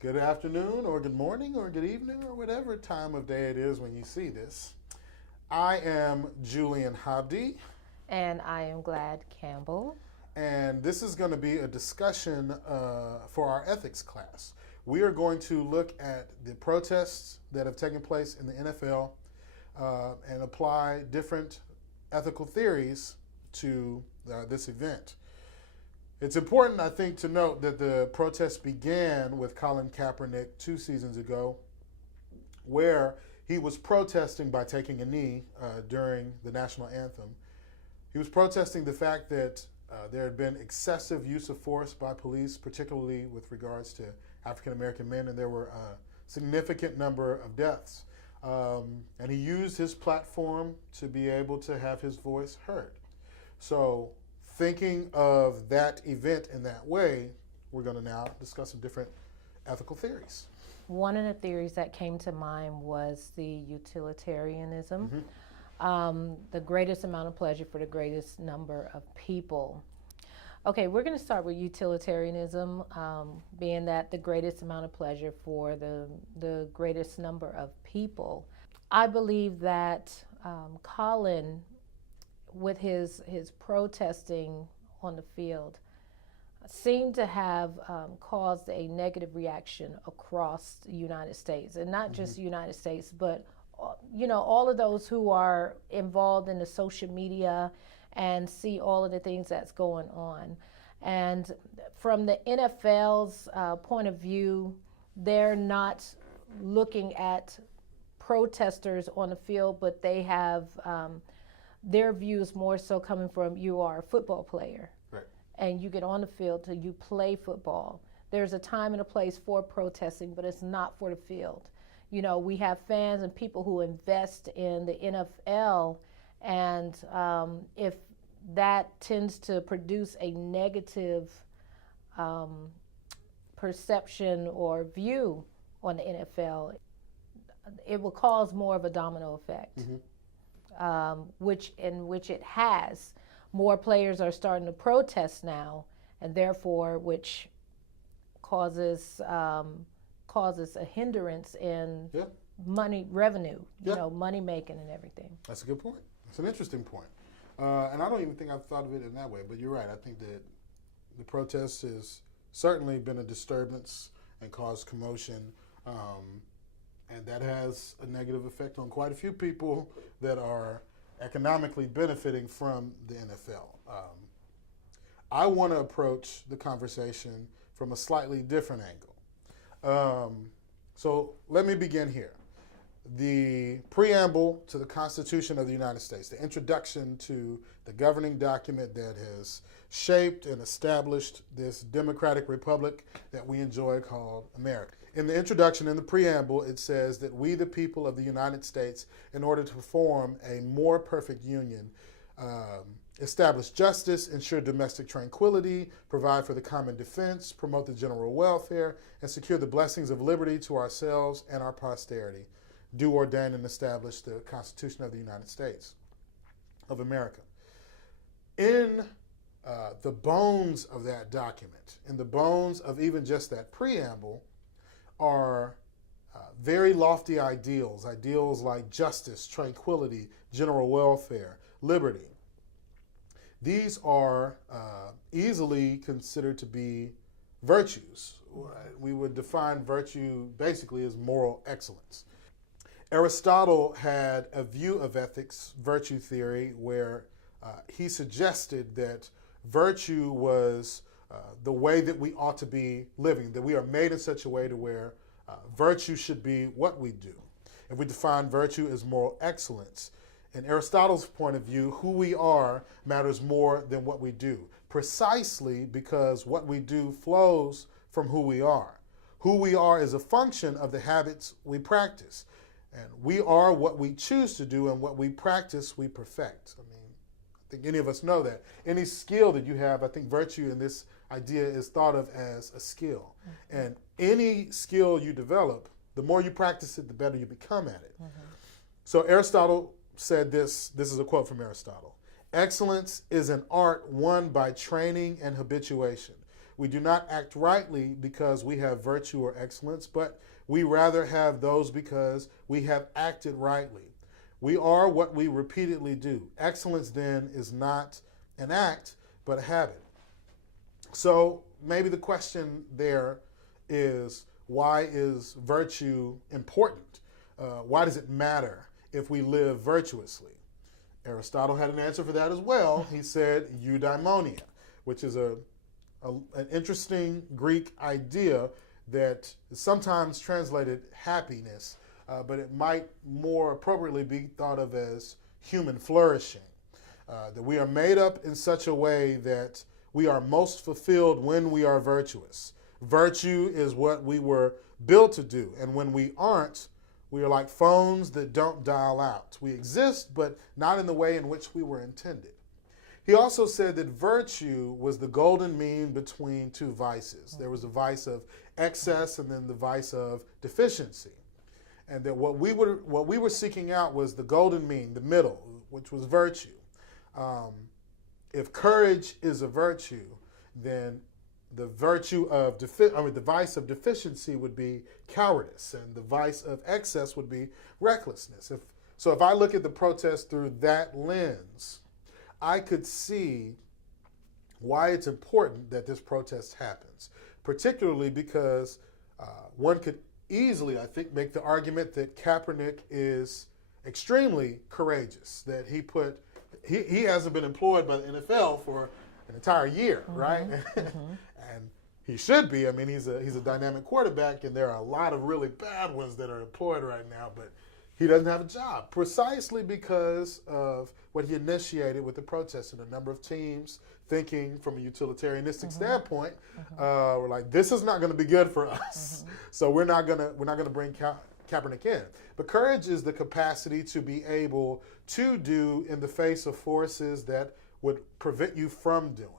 Good afternoon, or good morning, or good evening, or whatever time of day it is when you see this. I am Julian Habdi, And I am Glad Campbell. and this is going to be a discussion for our ethics class. We are going to look at the protests that have taken place in the NFL and apply different ethical theories to this event. It's important, I think, to note that the protests began with Colin Kaepernick 2 seasons ago, where he was protesting by taking a knee during the national anthem. He was protesting the fact that there had been excessive use of force by police, particularly with regards to African American men, and there were a significant number of deaths. And he used his platform to be able to have his voice heard. So, thinking of that event in that way, we're going to now discuss some different ethical theories. One of the theories that came to mind was the utilitarianism, the greatest amount of pleasure for the greatest number of people. Okay, we're going to start with utilitarianism, being that the greatest amount of pleasure for the greatest number of people. I believe that Colin, with his protesting on the field, seemed to have caused a negative reaction across the United States, and not just the United States, but all of those who are involved in the social media and see all of the things that's going on. And from the NFL's point of view, they're not looking at protesters on the field, but they have their views more so coming from, you are a football player. Right. And you get on the field till you play football. There's a time and a place for protesting, but it's not for the field. We have fans and people who invest in the NFL, and if that tends to produce a negative perception or view on the NFL, it will cause more of a domino effect, which it has. More players are starting to protest now, and therefore, which causes a hindrance in money revenue, money making and everything. That's a good point. It's an interesting point. And I don't even think I've thought of it in that way, but you're right. I think that the protest has certainly been a disturbance and caused commotion, and that has a negative effect on quite a few people that are economically benefiting from the NFL. I want to approach the conversation from a slightly different angle. So let me begin here. The preamble to the Constitution of the United States, the introduction to the governing document that has shaped and established this democratic republic that we enjoy called America. In the introduction, in the preamble, it says that we, the people of the United States, in order to form a more perfect union, establish justice, ensure domestic tranquility, provide for the common defense, promote the general welfare, and secure the blessings of liberty to ourselves and our posterity. Do ordain and establish the Constitution of the United States of America. In the bones of that document, in the bones of even just that preamble, are very lofty ideals like justice, tranquility, general welfare, liberty. These are easily considered to be virtues. We would define virtue basically as moral excellence. Aristotle had a view of ethics, virtue theory, where he suggested that virtue was the way that we ought to be living, that we are made in such a way to where virtue should be what we do. If we define virtue as moral excellence, in Aristotle's point of view, who we are matters more than what we do, precisely because what we do flows from who we are. Who we are is a function of the habits we practice. And we are what we choose to do, and what we practice, we perfect. I mean, I think any of us know that. Any skill that you have, I think virtue in this idea is thought of as a skill. And any skill you develop, the more you practice it, the better you become at it. So Aristotle said this is a quote from Aristotle: "Excellence is an art won by training and habituation. We do not act rightly because we have virtue or excellence, but we rather have those because we have acted rightly. We are what we repeatedly do. Excellence then is not an act, but a habit. So maybe the question there is, why is virtue important? Why does it matter if we live virtuously? Aristotle had an answer for that as well. He said eudaimonia, which is an interesting Greek idea that is sometimes translated happiness, but it might more appropriately be thought of as human flourishing. That we are made up in such a way that we are most fulfilled when we are virtuous. Virtue is what we were built to do, and when we aren't, we are like phones that don't dial out. We exist, but not in the way in which we were intended. He also said that virtue was the golden mean between two vices. There was the vice of excess and then the vice of deficiency. And that what we were seeking out was the golden mean, the middle, which was virtue. If courage is a virtue, then the virtue of the vice of deficiency would be cowardice, and the vice of excess would be recklessness. If I look at the protest through that lens, I could see why it's important that this protest happens, particularly because one could easily, I think, make the argument that Kaepernick is extremely courageous, that he hasn't been employed by the NFL for an entire year, right? And he should be. I mean, he's a dynamic quarterback, and there are a lot of really bad ones that are employed right now, but he doesn't have a job precisely because of what he initiated with the protests. And a number of teams, thinking from a utilitarianistic standpoint, were like, this is not going to be good for us, so we're not going to bring Kaepernick in. But courage is the capacity to be able to do in the face of forces that would prevent you from doing.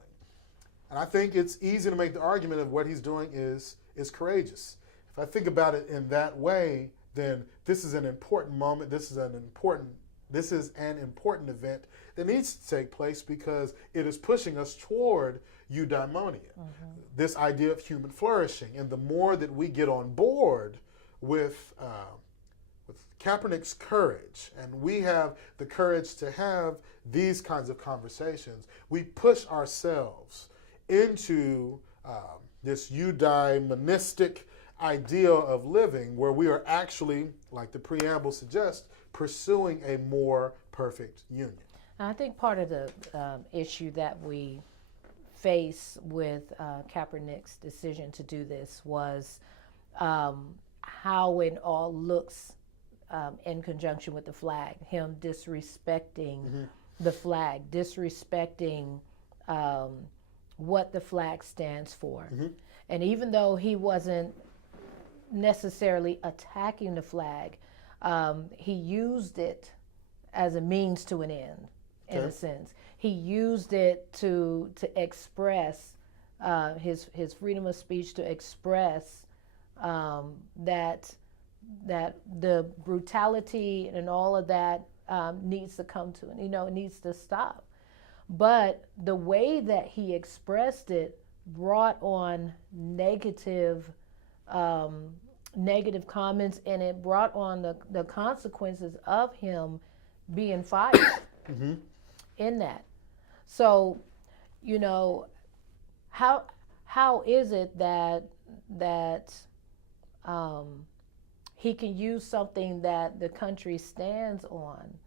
And I think it's easy to make the argument of what he's doing is courageous. If I think about it in that way, then this is an important moment. This is an important event that needs to take place because it is pushing us toward eudaimonia, this idea of human flourishing. And the more that we get on board with Kaepernick's courage, and we have the courage to have these kinds of conversations, we push ourselves into this eudaimonistic idea of living where we are actually, like the preamble suggests, pursuing a more perfect union. I think part of the issue that we face with Kaepernick's decision to do this was how it all looks in conjunction with the flag, him disrespecting the flag, disrespecting what the flag stands for. And even though he wasn't necessarily attacking the flag, he used it as a means to an end, in a sense. He used it to express his freedom of speech, to express that the brutality and all of that needs to come to an, it needs to stop. But the way that he expressed it brought on negative comments, and it brought on the consequences of him being fired in that. So, how is it that he can use something that the country stands on,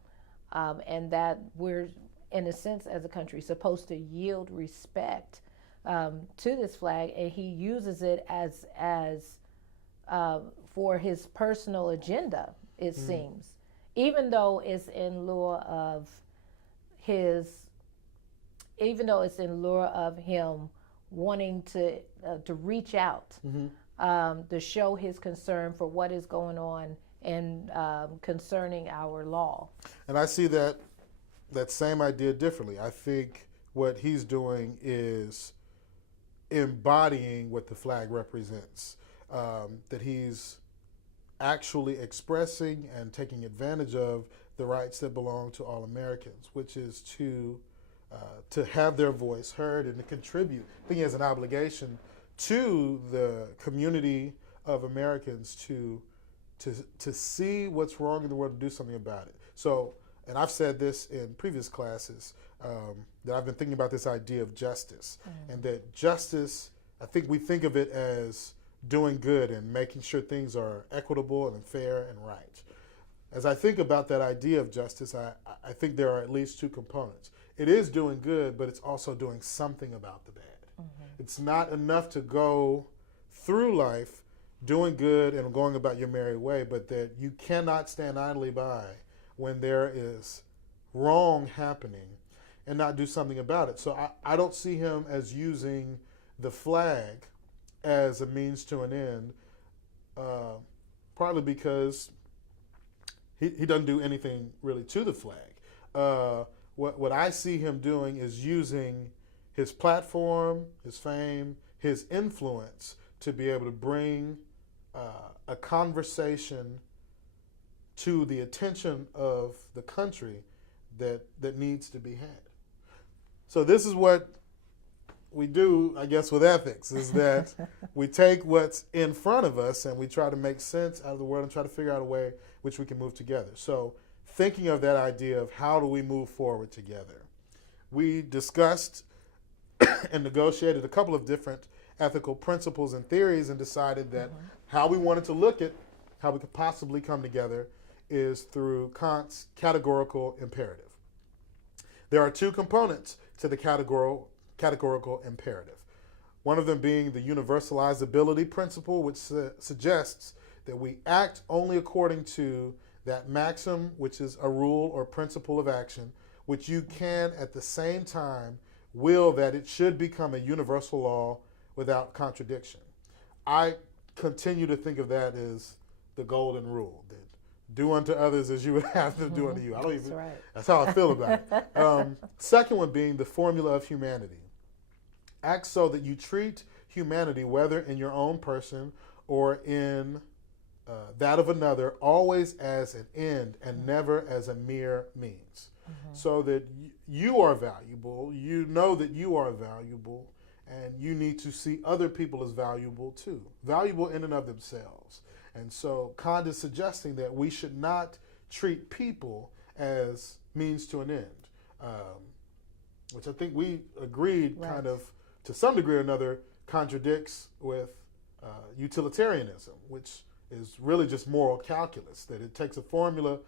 and that we're, in a sense, as a country, supposed to yield respect to this flag, and he uses it as for his personal agenda, it seems, even though it's in lieu of him wanting to reach out, to show his concern for what is going on and concerning our law. And I see that same idea differently. I think what he's doing is embodying what the flag represents, that he's actually expressing and taking advantage of the rights that belong to all Americans, which is to to have their voice heard and to contribute. I think he has an obligation to the community of Americans to see what's wrong in the world and do something about it. So, and I've said this in previous classes, that I've been thinking about this idea of justice, and that justice, I think we think of it as doing good and making sure things are equitable and fair and right. As I think about that idea of justice, I think there are at least two components. It is doing good, but it's also doing something about the bad. It's not enough to go through life doing good and going about your merry way, but that you cannot stand idly by when there is wrong happening and not do something about it. So I don't see him as using the flag as a means to an end, partly because he doesn't do anything really to the flag. What I see him doing is using his platform, his fame, his influence to be able to bring a conversation to the attention of the country that needs to be had. So this is what we do, I guess, with ethics, is that we take what's in front of us and we try to make sense out of the world and try to figure out a way which we can move together. So thinking of that idea of how do we move forward together, we discussed and negotiated a couple of different ethical principles and theories and decided that how we wanted to look at how we could possibly come together is through Kant's categorical imperative. There are two components to the categorical imperative. One of them being the universalizability principle, which suggests that we act only according to that maxim, which is a rule or principle of action, which you can at the same time will that it should become a universal law without contradiction. I continue to think of that as the golden rule, that do unto others as you would have them do unto you. I don't even, that's how I feel about it. Second one being the formula of humanity. Act so that you treat humanity, whether in your own person or in that of another, always as an end and never as a mere means. So that you are valuable, you know that you are valuable, and you need to see other people as valuable too, valuable in and of themselves. And so Kant is suggesting that we should not treat people as means to an end, which I think we agreed kind of to some degree or another contradicts with utilitarianism, which is really just moral calculus, that it takes a formula,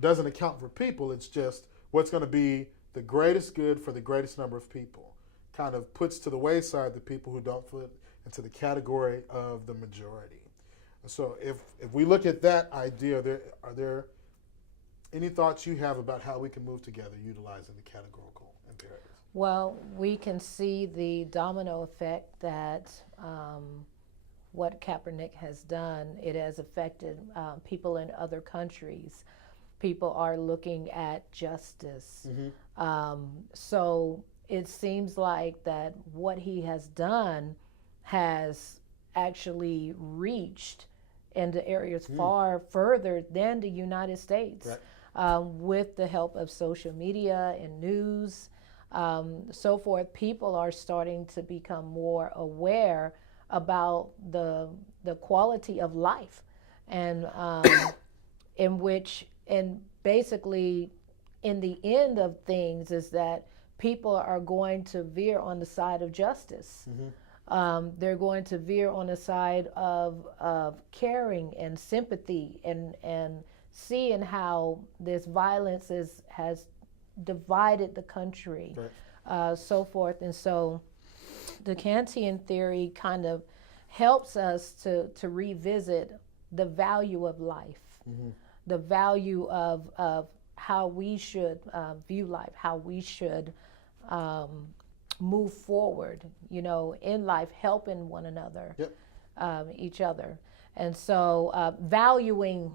doesn't account for people, it's just what's going to be the greatest good for the greatest number of people. Kind of puts to the wayside the people who don't fit into the category of the majority. So if we look at that idea, are there any thoughts you have about how we can move together utilizing the categorical imperative? Well, we can see the domino effect that what Kaepernick has done. It has affected people in other countries. People are looking at justice. So it seems like that what he has done has actually reached into areas far further than the United States, with the help of social media and news, so forth. People are starting to become more aware about the quality of life, and and basically in the end of things is that people are going to veer on the side of justice. They're going to veer on the side of caring and sympathy and seeing how this violence has divided the country, so forth. And so the Kantian theory kind of helps us to revisit the value of life, the value of how we should view life, how we should move forward, in life, helping one another, each other. And so valuing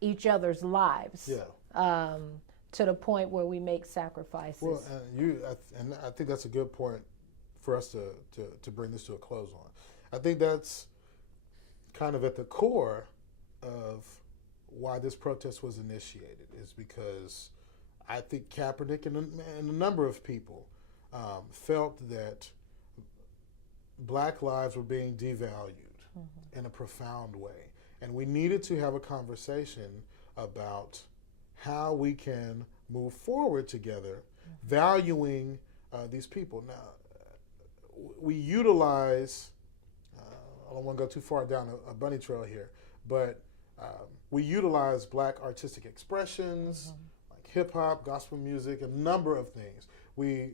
each other's lives to the point where we make sacrifices. Well, and I think that's a good point for us to bring this to a close on. I think that's kind of at the core of why this protest was initiated, is because I think Kaepernick and a number of people felt that black lives were being devalued in a profound way. And we needed to have a conversation about how we can move forward together, valuing these people. Now, we utilize, I don't want to go too far down a bunny trail here, but we utilize black artistic expressions, like hip hop, gospel music, a number of things. We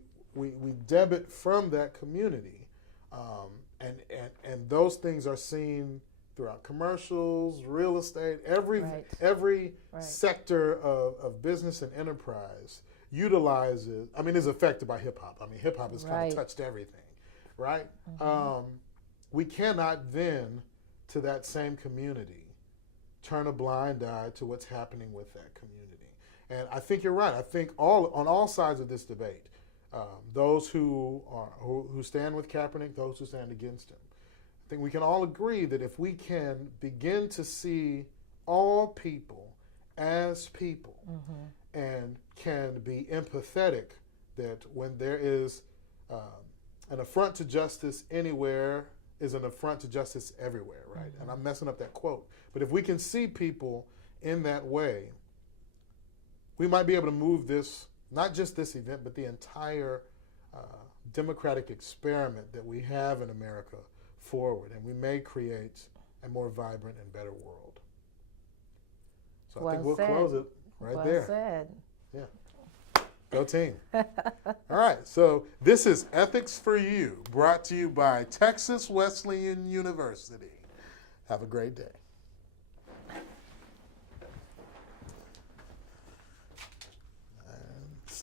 debit from that community, and those things are seen throughout commercials, real estate, every sector of business and enterprise utilizes, I mean, is affected by hip hop. I mean, hip hop has kind of touched everything, right? We cannot then, to that same community, turn a blind eye to what's happening with that community. And I think you're right. I think on all sides of this debate, those who stand with Kaepernick, those who stand against him, I think we can all agree that if we can begin to see all people as people and can be empathetic, that when there is an affront to justice anywhere is an affront to justice everywhere, right? And I'm messing up that quote. But if we can see people in that way, we might be able to move this, not just this event, but the entire democratic experiment that we have in America forward, and we may create a more vibrant and better world. So I think we'll close it right there. Well said. Yeah. Go team. All right, so this is Ethics for You, brought to you by Texas Wesleyan University. Have a great day.